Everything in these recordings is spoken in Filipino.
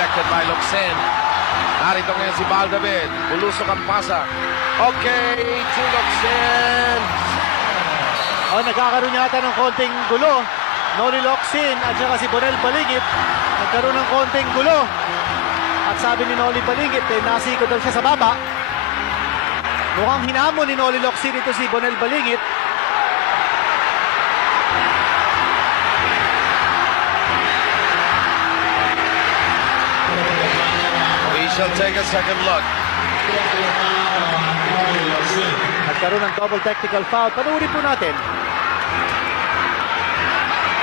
rejected by Locsin. Narito ngayon si Baldavid. Bulusok ang pasa. Okay, to Locsin. Nagkakaroon yata ng konting gulo. Noli Locsin at saka si Bonel Balingit. Nagkaroon ng konting gulo. At sabi ni Noli Balingit, nasiko daw siya sa baba. Mukhang hinamon ni Noli Locsin ito si Bonel Balingit. We shall take a second look. Nagkaroon ng double technical foul. Panuuri po natin.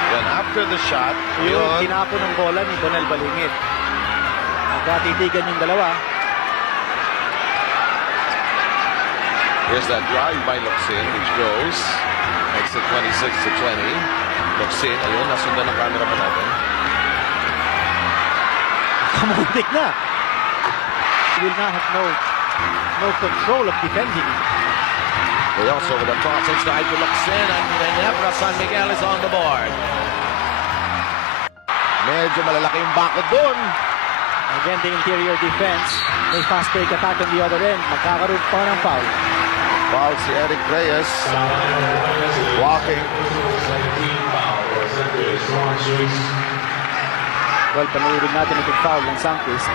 Then after the shot, Yung yun, tinapon ng bola ni Bonel Balingit. Nagkatitigan yung dalawa. here's that drive by Locsin, which goes, makes it 26-20. Locsin, ayun, nasundan ng camera pa natin. Kamuntik na. He will not have no control of defending. They also with a toss inside to Locsin, and Ginebra San Miguel is on the board. Medyo malalaki yung bakod doon. Again, the interior defense. May fast break attack on the other end. Magkakaroon pa ng foul. Foul si Eric Reyes. Walking. Well, panurin natin itong foul ng Sanctis.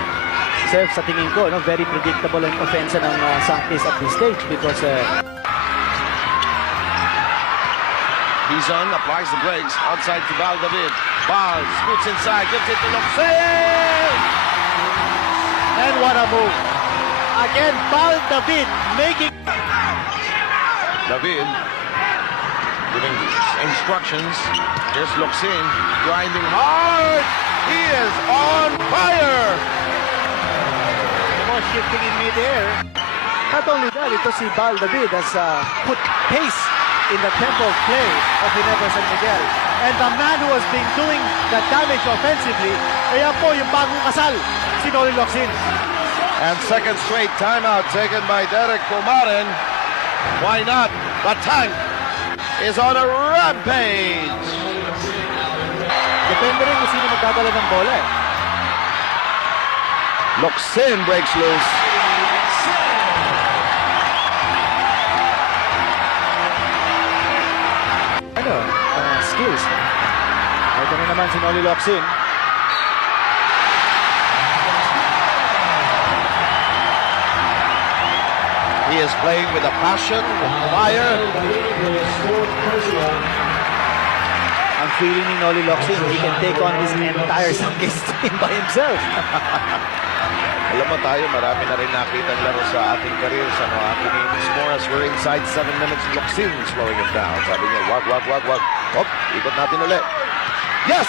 Self, sa tingin ko, very predictable ang offense ng Sanctis at this stage because Bison applies the brakes outside to Baldavid. Ball scoots inside, gives it to Locsin. and what a move. Again, Baldavid making... David giving instructions. Here's Locsin grinding hard. He is on fire. Shifting in mid-air. Not only that, ito si Baldavid has put pace in the tempo of play of Ginebra San Miguel. And the man who has been doing the damage offensively, kaya po yung bagong kasal, si Noli Locsin. And second straight timeout taken by Derek Pumarin. Why not? The tank is on a rampage. Depende rin kung sino magdadala ng bola eh. Locsin breaks loose. Skills. Ito na naman si Noli Locsin. He is playing with a passion, with fire. Ang feeling ni Noli Locsin, he can take on this entire Sanctis team by himself. Alam mo tayo, marami na rin nakita laro sa ating career sa mga kininis more as we're inside 7 minutes. Locsin slowing it down. Sabi niya, wag. Hop, ikot natin ulit. Yes!